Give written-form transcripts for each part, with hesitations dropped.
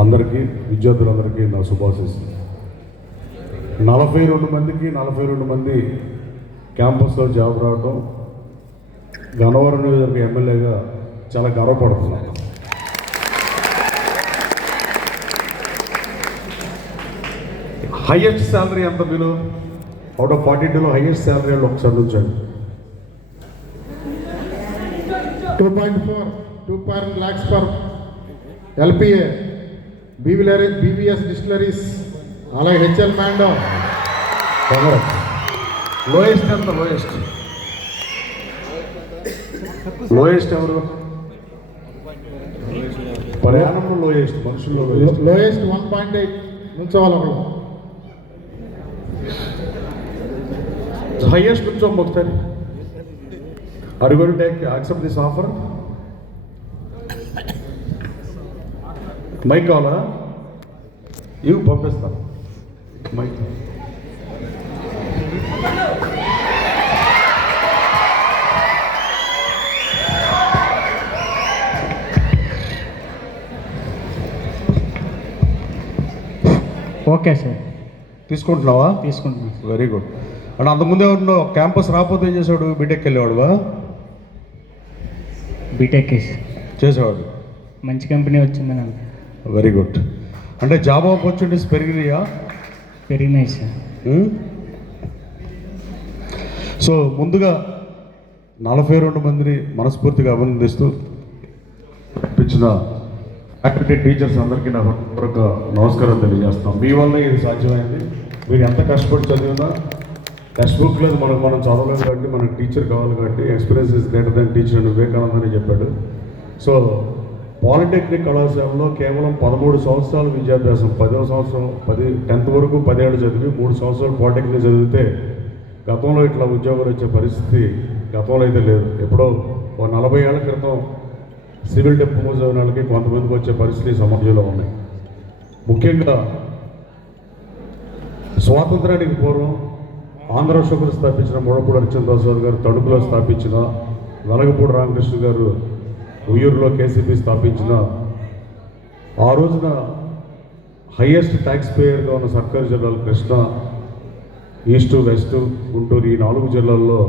అందరికీ విద్యార్థులందరికీ నా శుభాశీస్సులు. 42 మంది క్యాంపస్లో జాబ్ రావడం గన్నవరం నియోజకవర్గ ఎమ్మెల్యేగా చాలా గర్వపడుతున్నాను. హైయెస్ట్ శాలరీ ఎంత మీరు అవుట్ ఆఫ్ 42లో హైయెస్ట్ శాలరీ వాళ్ళు ఒకసారి ఉంచండి. 2.4 lakhs per LPA, BVS Distilleries, అలాగే HL Mando. లోయెస్ట్ ఎంత? లోయెస్ట్ ఎవరు? ప్రయాణంలో లోయెస్ట్, మనుషుల్లో లోయెస్ట్ 1.8 నుంచోవాలి ఒకళ్ళు. హైయెస్ట్ నుంచోమ్మ ఒకసారి. Are you going to take accept this offer? Mic కావాలా? ఇవి పంపిస్తాను మైక్. ఓకే సార్, తీసుకుంటున్నావా? తీసుకుంటున్నాను. Very good. అంటే అంతకుముందే ఉన్న క్యాంపస్ రాకపోతే ఏం చేసేవాడు? బీటెక్ వెళ్ళేవాడువా? బీటెక్ చేసేవాడు. మంచి కంపెనీ వచ్చింది నాకు. Very good. అంటే జాబ్ ఆపర్చునిటీస్ పెరిగినాయా? పెరిగినాయి సార్. సో ముందుగా 42 మందిని మనస్ఫూర్తిగా అభినందిస్తూ ఇచ్చిన ఫ్యాకల్టీ టీచర్స్ అందరికీ నా హృదయపూర్వక నమస్కారం తెలియజేస్తాం. మీ వల్ల ఇది సాధ్యమైంది. మీరు ఎంత కష్టపడి చదివినా టెక్స్ట్ బుక్ లేదు, మనం చదవలేదు కాబట్టి మనకు టీచర్ కావాలి కాబట్టి experience is greater than teacher అని వివేకానంద అని చెప్పాడు. సో పాలిటెక్నిక్ కళాశాలలో కేవలం 13 సంవత్సరాల విద్యాభ్యాసం, 10వ సంవత్సరం 10th వరకు 10 ఏళ్ళు చదివి 3 సంవత్సరాలు పాలిటెక్నిక్ చదివితే గతంలో ఇట్లా ఉద్యోగాలు వచ్చే పరిస్థితి గతంలో అయితే లేదు. ఎప్పుడో 40 ఏళ్ల క్రితం సివిల్ డిప్లొమా చదివిన వాళ్ళకి కొంతమందికి వచ్చే పరిస్థితి సమాజంలో ఉన్నాయి. ముఖ్యంగా స్వాతంత్రానికి పూర్వం ఆంధ్ర షుగర్ స్థాపించిన ముడపూడి హరిచంద్రరావు గారు, తణుకులో స్థాపించిన వెలగపూడి రామకృష్ణ గారు, ఉయ్యూరులో కేసీపీ స్థాపించిన, ఆ రోజున హైయెస్ట్ ట్యాక్స్ పేయర్గా ఉన్న సర్కారు జిల్లాలు కృష్ణా, ఈస్టు, వెస్టు, గుంటూరు, ఈ 4 జిల్లాల్లో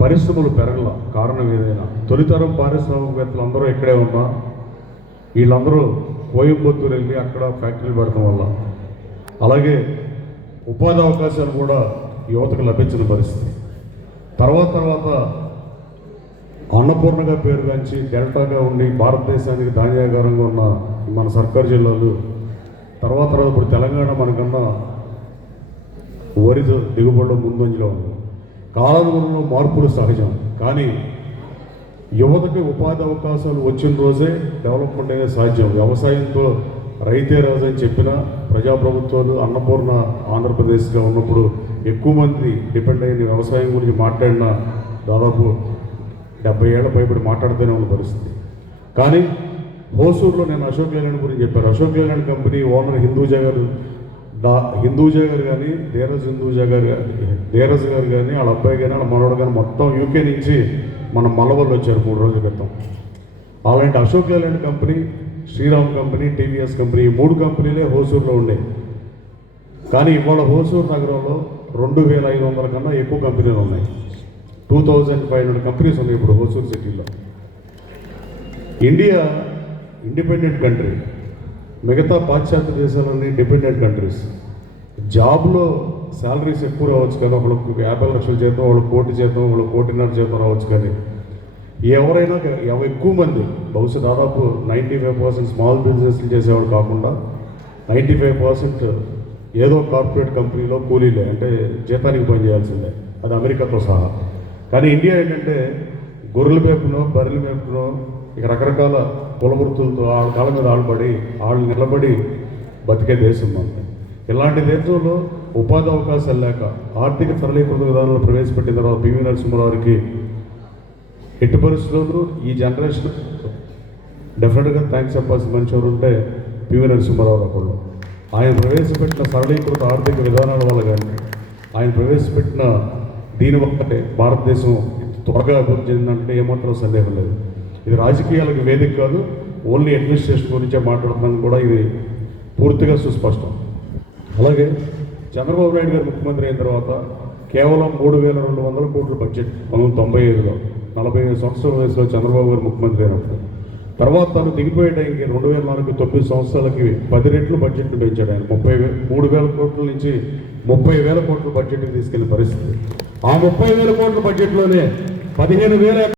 పరిశ్రమలు పెరగల. కారణం ఏదైనా తొలితరం పారిశ్రామికవేత్తలు అందరూ ఇక్కడే ఉన్నా వీళ్ళందరూ కోయంబత్తూరు వెళ్ళి అక్కడ ఫ్యాక్టరీలు పెడతాం వల్ల, అలాగే ఉపాధి అవకాశాలు కూడా యువతకు లభించిన పరిస్థితి. తర్వాత అన్నపూర్ణగా పేరుగాంచి డెల్టాగా ఉండి భారతదేశానికి ధాన్యాగారంగా ఉన్న మన సర్కారు జిల్లాలు, తర్వాత ఇప్పుడు తెలంగాణ మనకన్నా వరి దిగుబడిలో ముందంజలో ఉంది. కాలానుగుణంలో మార్పులు సహజం, కానీ యువతకి ఉపాధి అవకాశాలు వచ్చిన రోజే డెవలప్మెంట్ అనేది సాధ్యం. వ్యవసాయంతో రైతే రాజు అని చెప్పిన ప్రజాప్రభుత్వాలు అన్నపూర్ణ ఆంధ్రప్రదేశ్గా ఉన్నప్పుడు ఎక్కువ మంది డిపెండ్ అయిన వ్యవసాయం గురించి మాట్లాడిన దాదాపు 70 ఏళ్ల పైబడి మాట్లాడుతూనే ఉన్న పరిస్థితి. కానీ హోసూరులో నేను అశోక్ లేలాండ్ గురించి చెప్పాను. అశోక్ లేలాండ్ కంపెనీ ఓనర్ హిందూజా గారు కానీ ధీరజ్ గారు కానీ వాళ్ళ అబ్బాయి కానీ వాళ్ళ మనవడు కానీ మొత్తం యూకే నుంచి మన మల్లవల్లి వచ్చారు 3 రోజుల క్రితం. అలాంటి Ashok Leyland company, Shriram company, TVS company, ఈ 3 కంపెనీలే హోసూరులో ఉండేవి. కానీ ఇవాళ హోసూరు నగరంలో 2500 కన్నా ఎక్కువ కంపెనీలు ఉన్నాయి. 2500 కంపెనీస్ ఉన్నాయి ఇప్పుడు హోసూరు సిటీలో. ఇండియా ఇండిపెండెంట్ కంట్రీ, మిగతా పాశ్చాత్య దేశాలన్నీ డిపెండెంట్ కంట్రీస్. జాబ్లో శాలరీస్ ఎక్కువ రావచ్చు కానీ ఒకళ్ళకి 50 లక్షల జీతం, వాళ్ళకి 1 కోటి జీతం, వాళ్ళకి 1.5 కోటి జీతం రావచ్చు. కానీ ఎవరైనా ఎక్కువ మంది బహుశా దాదాపు 95% స్మాల్ బిజినెస్లు చేసేవాడు కాకుండా 95% ఏదో కార్పొరేట్ కంపెనీలో కూలీలే, అంటే జీతానికి పని చేయాల్సిందే, అది అమెరికాతో సహా. కానీ ఇండియా ఏంటంటే గొర్రెల మేపునో బర్రెల మేపునో ఇక రకరకాల కులవృత్తులతో వాళ్ళ కాళ్ళ మీద ఆడబడి వాళ్ళు నిలబడి బతికే దేశం మనది. ఇలాంటి దేశంలో ఉపాధి అవకాశాలు లేక ఆర్థిక సరళీకృత విధానాలు ప్రవేశపెట్టిన తర్వాత పివి నరసింహారావుకి ఎట్టి పరిస్థితుల్లో ఈ జనరేషన్ డెఫినెట్గా థ్యాంక్స్ చెప్పాల్సిన మనిషి ఎవరు ఉంటే పివి నరసింహారావు ఒకళ్ళు. ఆయన ప్రవేశపెట్టిన సరళీకృత ఆర్థిక విధానాల వల్ల కానీ ఆయన ప్రవేశపెట్టిన దీనివల్లే భారతదేశం త్వరగా అభివృద్ధి చెందిందంటే ఏమాత్రం సందేహం లేదు. ఇది రాజకీయాలకు వేదిక కాదు, ఓన్లీ అడ్మినిస్ట్రేషన్ గురించే మాట్లాడుతున్నాను కూడా ఇది పూర్తిగా సుస్పష్టం. అలాగే చంద్రబాబు నాయుడు గారు ముఖ్యమంత్రి అయిన తర్వాత కేవలం 3,200 కోట్ల బడ్జెట్ 1995లో 45 సంవత్సరాల వయసులో చంద్రబాబు గారు ముఖ్యమంత్రి అయినప్పుడు. తర్వాత తను దిగిపోయే టైంకి 2004 9 సంవత్సరాలకి 10 రెట్లు బడ్జెట్ను పెంచాడు ఆయన. 3,000 కోట్ల నుంచి 30,000 కోట్ల బడ్జెట్కి తీసుకెళ్లిన పరిస్థితి. ఆ 30,000 కోట్ల బడ్జెట్లోనే 15,000